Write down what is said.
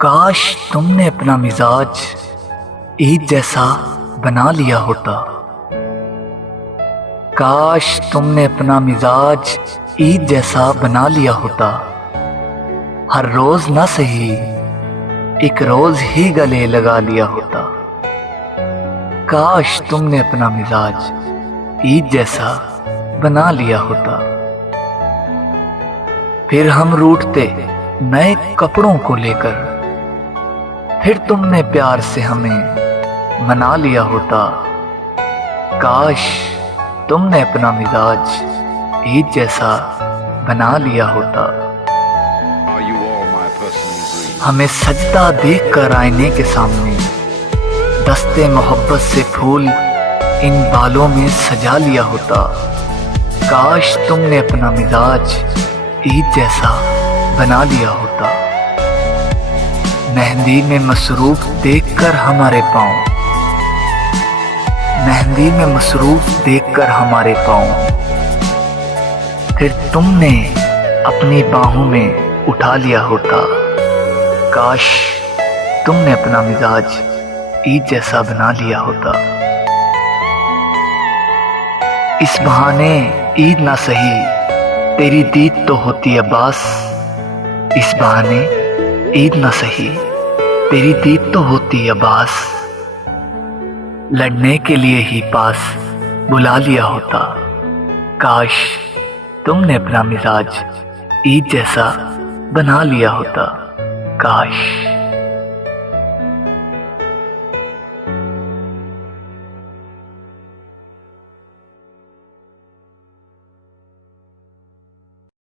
काश तुमने अपना मिजाज ईद जैसा बना लिया होता। काश तुमने अपना मिजाज ईद जैसा बना लिया होता। हर रोज ना सही एक रोज ही गले लगा लिया होता। काश तुमने अपना मिजाज ईद जैसा बना लिया होता। फिर हम रूठते नए कपड़ों को लेकर, फिर तुमने प्यार से हमें मना लिया होता। काश तुमने अपना मिजाज ईद जैसा बना लिया होता। हमें सजदा देखकर आईने के सामने दस्ते मोहब्बत से फूल इन बालों में सजा लिया होता। काश तुमने अपना मिजाज ईद जैसा बना लिया होता। मेहंदी में मसरूफ देखकर हमारे पाँव, मेहंदी में मसरूफ देखकर हमारे पाँव, फिर तुमने अपनी बाहों में उठा लिया होता। काश तुमने अपना मिजाज ईद जैसा बना लिया होता। इस बहाने ईद ना सही तेरी दीद तो होती अब्बास। इस बहाने ईद ना सही तेरी दीद तो होती अब्बास। लड़ने के लिए ही पास बुला लिया होता। काश तुमने अपना मिजाज ईद जैसा बना लिया होता। काश।